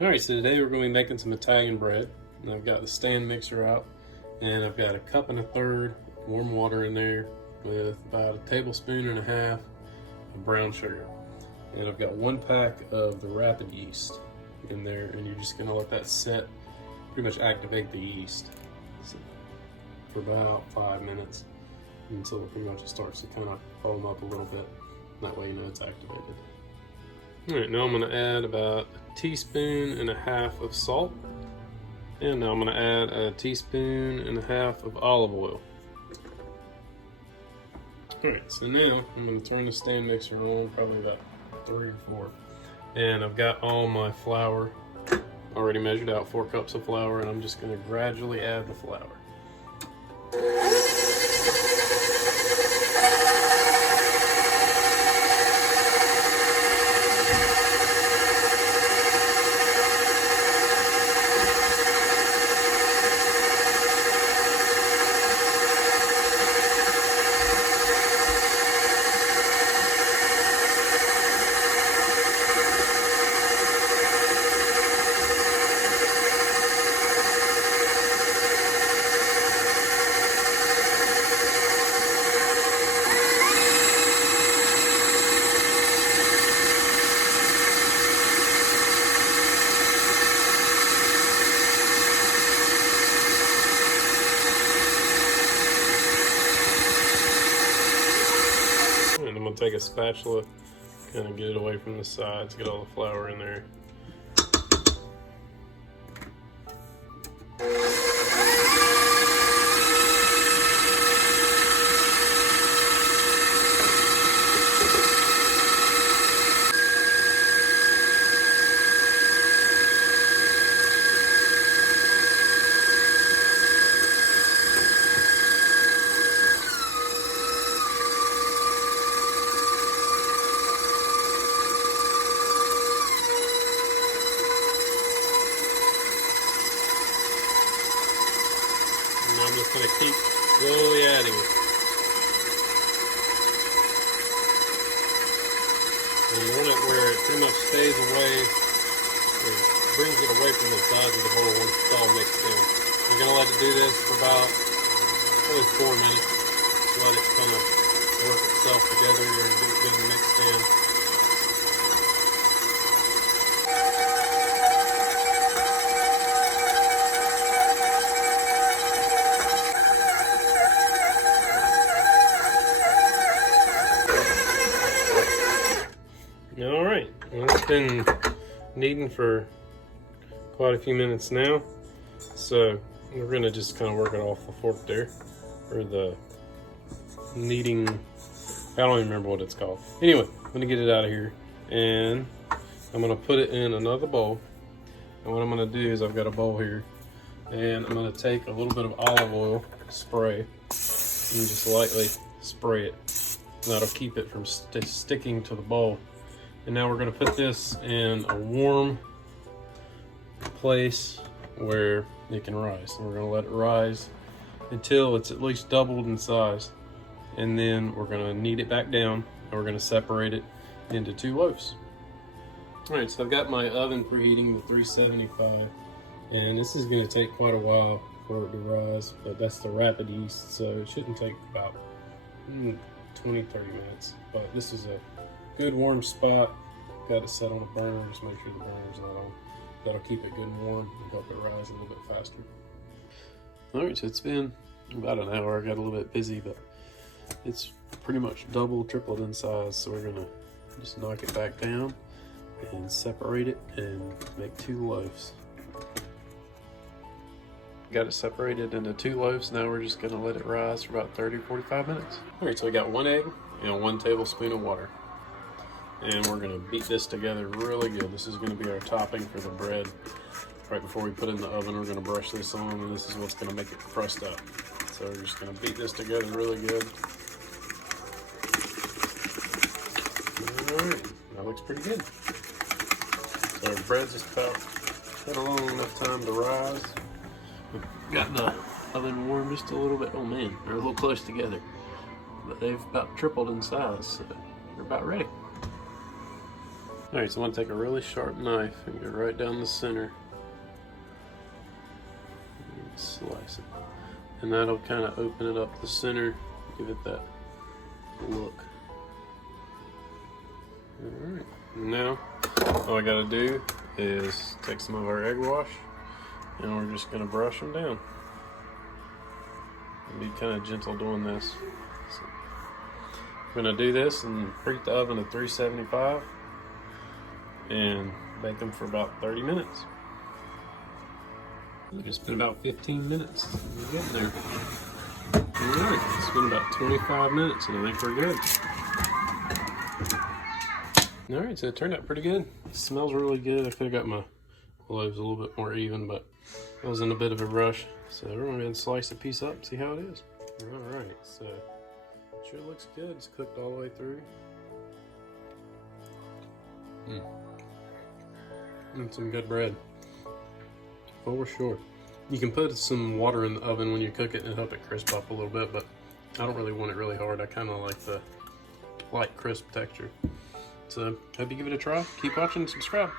Alright, so today we're going to be making some Italian bread. And I've got the stand mixer out, and I've got 1 1/3 cup warm water in there with about 1.5 tablespoons of brown sugar. And I've got 1 pack of the rapid yeast in there, and you're just going to let that set, pretty much activate the yeast for about 5 minutes until it pretty much starts to kind of foam up a little bit. That way you know it's activated. Alright, now I'm going to add about 1.5 teaspoons of salt. And now I'm going to add 1.5 teaspoons of olive oil. Alright, so now I'm going to turn the stand mixer on, probably about 3 or 4. And I've got all my flour already measured out, 4 cups of flour, and I'm just going to gradually add the flour. And I'm going to take a spatula, kind of get it away from the sides, get all the flour in there. And I'm just going to keep slowly adding it. And you want it where it pretty much stays away, or brings it away from the sides of the bowl once it's all mixed in. You're going to let it do this for about probably 4 minutes. Let it kind of work itself together and get it good and mixed in. Alright, well, it's been kneading for quite a few minutes now, so we're going to just kind of work it off the fork there, or the kneading, I don't even remember what it's called. Anyway, I'm going to get it out of here, and I'm going to put it in another bowl. And what I'm going to do is I've got a bowl here, and I'm going to take a little bit of olive oil spray, and just lightly spray it. That'll keep it from sticking to the bowl. And now we're going to put this in a warm place where it can rise. And we're going to let it rise until it's at least doubled in size. And then we're going to knead it back down, and we're going to separate it into 2 loaves. Alright, so I've got my oven preheating to 375. And this is going to take quite a while for it to rise, but that's the rapid yeast, so it shouldn't take about 20-30 minutes. But this is a good warm spot. Got it set on a burner, just make sure the burner's not on. That'll keep it good and warm and help it rise a little bit faster. Alright, so it's been about an hour. I got a little bit busy, but it's pretty much double, tripled in size. So we're gonna just knock it back down and separate it and make 2 loaves. Got it separated into 2 loaves. Now we're just gonna let it rise for about 30-45 minutes. Alright, so we got 1 egg and 1 tablespoon of water. And we're going to beat this together really good. This is going to be our topping for the bread. Right before we put it in the oven, we're going to brush this on, and this is what's going to make it crust up. So we're just going to beat this together really good. Alright, that looks pretty good. So our bread's just about had a long enough time to rise. We've got the oven warm just a little bit. Oh man, they're a little close together. But they've about tripled in size, so they're about ready. Alright, so I'm going to take a really sharp knife and go right down the center. And slice it. And that'll kind of open it up the center, give it that look. Alright, now all I got to do is take some of our egg wash and we're just going to brush them down. And be kind of gentle doing this. So, I'm going to do this and preheat the oven to 375 and bake them for about 30 minutes. It's been about 15 minutes. We're getting there. Alright, it's been about 25 minutes and I think we're good. Alright, so it turned out pretty good. It smells really good. I could have got my loaves a little bit more even, but I was in a bit of a rush. So we're going to go ahead and slice a piece up and see how it is. Alright, so it sure looks good. It's cooked all the way through. And some good bread. For sure. You can put some water in the oven when you cook it and help it crisp up a little bit, but I don't really want it really hard. I kind of like the light crisp texture. So hope you give it a try. Keep watching and subscribe.